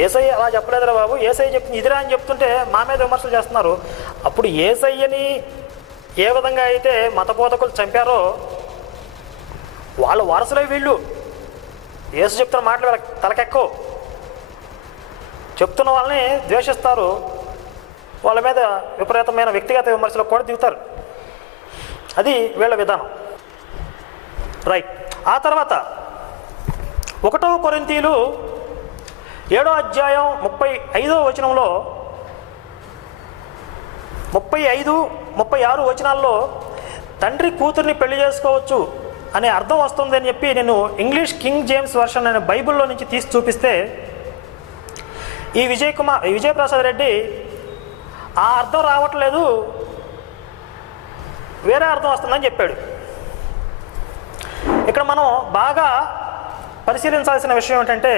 యేసయ్య అలా చెప్పలేదురా బాబు, యేసయ్య చెప్తుంది ఇదిరా అని చెప్తుంటే మా మీద విమర్శలు చేస్తున్నారు. అప్పుడు యేసయ్యని ఏ విధంగా అయితే మతబోధకులు చంపారో వాళ్ళ వారసులే వీళ్ళు. యేసు చెప్తున్న మాటలు వీళ్ళకి తలకెక్కవు. చెప్తున్న వాళ్ళని ద్వేషిస్తారు, వాళ్ళ మీద విపరీతమైన వ్యక్తిగత విమర్శలకు కూడా దిగుతారు. అది వీళ్ళ విధానం. రైట్. ఆ తర్వాత 1 కొరింథీయులు 7వ అధ్యాయం 35వ వచనంలో 35, 36 వచనాల్లో తండ్రి కూతుర్ని పెళ్లి చేసుకోవచ్చు అనే అర్థం వస్తుంది అని చెప్పి నేను ఇంగ్లీష్ కింగ్ జేమ్స్ వర్షన్ అనే బైబిల్లో నుంచి తీసి చూపిస్తే ఈ విజయప్రసాద్ రెడ్డి ఆ అర్థం రావట్లేదు, వేరే అర్థం వస్తుందని చెప్పాడు. ఇక్కడ మనం బాగా పరిశీలించాల్సిన విషయం ఏంటంటే